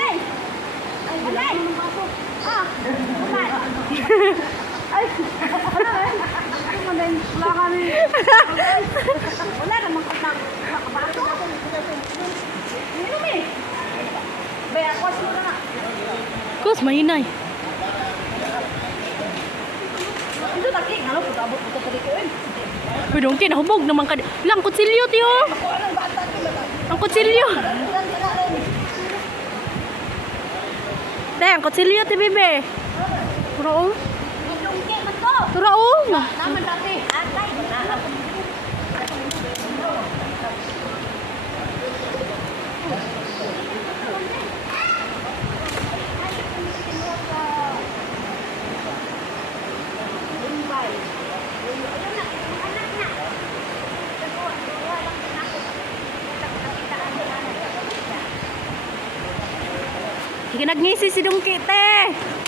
Ay! Ay, wala naman baso. Ah! Wala! Ay! Wala eh! Wala kami. Wala naman baso. Minum eh! Baya, kuwas mo na nga. Kus, mahinay. Ito taking, ano? Pag-abot mo ito ko eh. Uy, dongki, nahubog naman ka. Lang, kutsilyo, tiyo. Ang kutsilyo. Teng, kutsilyo, ti bebe. Turaong. Turaong. Naman dati. Atay. Sige, nagngisi si Dongki, te.